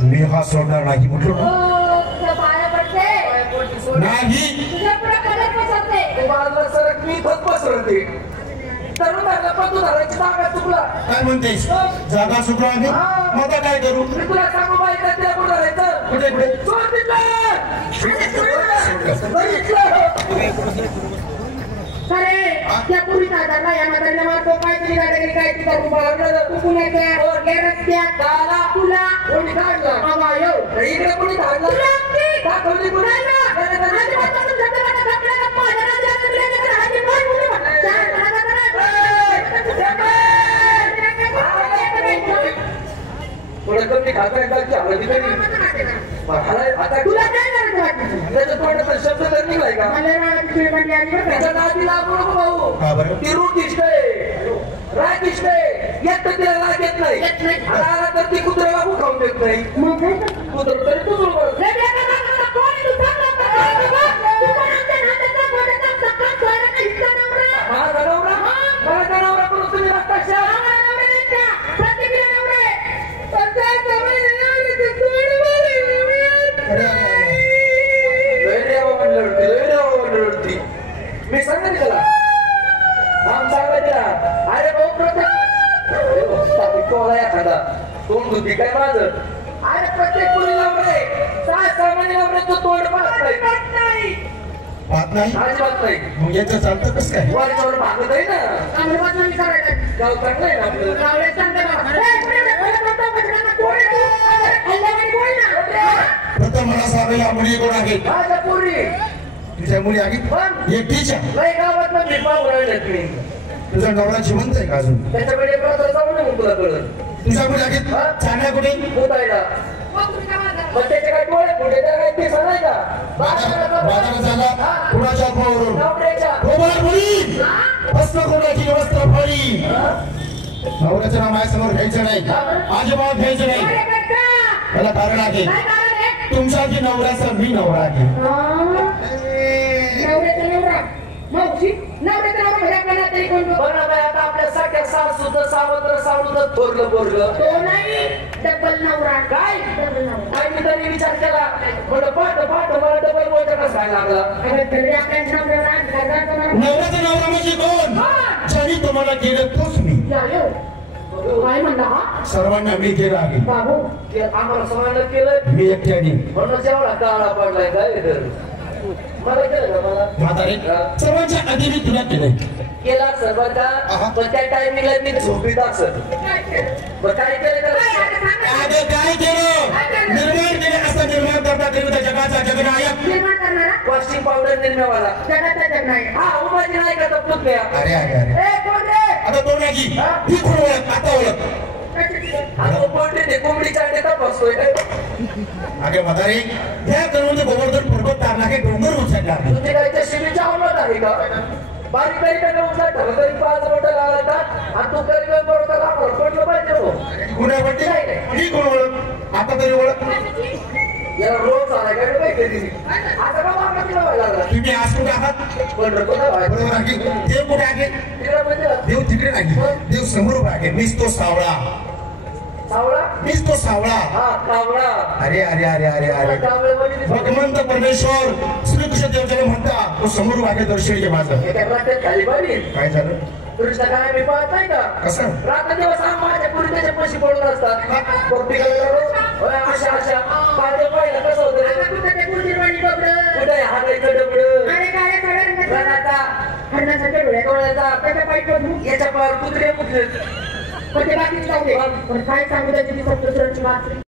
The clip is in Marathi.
मी हा सोडणार नाही म्हटलो नाही. तरुण झाला पण तू धरायची जागा चुकला. काय म्हणतेस जागा चुकला आहे मग आता काय करू? मी तुला सांगू बाई त्या कुठं धरायचं कुठे कुठे सोड अरे त्या पुरी दादाला या म्हातारीला मारतो काहीतरी दादागिरी काय ती करून बाळगलं तू पुण्याच्या रस्त्यात दादा तुला कोणी काढलं बाबा येऊ इकडे कोणी धाडलं दाखवली कुणी थोडं कमी खाता आता तुला काय करायचं वाटतं त्याच्या तोंडाचा शब्द तर निघालाय का? त्याच्या नादी लागू नको भाऊ. ती रूट इष्ट आहे राग इष्ट आहे येत तर तिला राग येत नाही आला तर ती कुत्र्याला खाऊन देत नाही कुत्र तरी कुत्र माझा नवरा करून तुम्ही रक्ता मी सांगा त्याला नाम सांगा त्याला. अरे भाऊ प्रत्येक एखादा तोंड धुती काय माझं. अरे प्रत्येक पुरी नवरे सहा महिने नवऱ्याचं तोंड पाहत नाही पाहत नाही अजिबात नाही. मग याचं चालतं कसं काय? वरच्यावर भागत आहे ना गाव चांगलं आहे ना प्रथम मला सांगा या मुली कोण आहेत? माझ्या पुरी तुझ्या मुली आहेत एकटीच्या नाही गावात मग मी पाहू राहिलेत मी. तुझा नवरा जिवंत आहे का अजून? त्याच्याकडे जाऊ नये तुला कळत तुझ्या मुली आहेत चांगल्या कुठे पोतायला मग त्याचे काय डोळे कुठे त्या काय ते सांगाय का बाजारात झाला कुणाच्या पावरून नवऱ्याच्या गोबार मुली भस्म कोणाची वस्त्र फळी नवऱ्याचं नाव माझ्यासमोर घ्यायचं नाही आजोबा घ्यायचं नाही. त्याला कारण आहे तुमच्या की नवऱ्याचा मी नवरा आहे. आता आपल्या सगळ्या सासूचं सावत्र सावलं थोरलं बोरलं काय काय मी तरी विचार केला म्हणलं पाठ मला डबल बोलता कसा काय लागला. नवऱ्याचा नवरा म्हणजे कोण? ज्यांनी तुम्हाला केलं तोच मी. काय म्हणला हा सर्वांना मी केलं आहे बाबू आम्हाला समाधान केलं मी एकट्याने. म्हणून एवढा काळा पडलाय काय तर मला केलं का मला म्हातारे सर्वांच्या आधी मी तुला केलंय. केला सर्वांचा पण त्या टायमिंगला मी झोपीत असत मग काय केलं काय केलं? निर्माण केले असं निर्माण करता देवता जगाचा जगनायक वॉशिंग पावडर निर्म्यावाला हा उभाजी नाही का तपत गया. अरे अरे अरे कोण रे आता तो नाही ही कोण ओळख आता ओळख आता कोणते ते कोंबडीच्या अंडे तपासतोय अगे म्हातारे त्या करून गोवर्धन पर्वत तारला काही डोंगर उचलला तुझे काय त्या शिबीच्या अंमलात आहे का? बारीक बारीक उचला ठरलं तरी 5 बोट लागतात आणि तू गरीब बरोबर आपण पडलं पाहिजे हो कुणा वाटते ही कोण ओळख आता तरी ओळख याला रोज आला काय काय कधी आता का मागला तिला व्हायला लागला तुम्ही आज कुठे आहात? पण कोणा व्हायला बरोबर आहे देव कुठे आहे? तिला म्हणजे देव तिकडे नाही देव समोर उभा आहे मीच तो सावळा सावळा मीच तो सावळा. हा कावळा अरे अरे अरे अरे अरे कावळ्यामध्ये भगवंत परमेश्वर श्रीकृष्ण देवताने म्हणता तो समोर वागे दर्शन घे माझं. एका रात्यात खाली पाहिजे काय झालं? कृष्ण काय मी पाहत नाही का कसं? रात्र दिवस माझ्या पुरी त्याच्या पैसे पडत असतात अशा अशा पाहिजे पाहिलं कसं होतं कुठे हाताचं डबड याच्या पार कुत्रे कुत्रे काय सांगू त्याची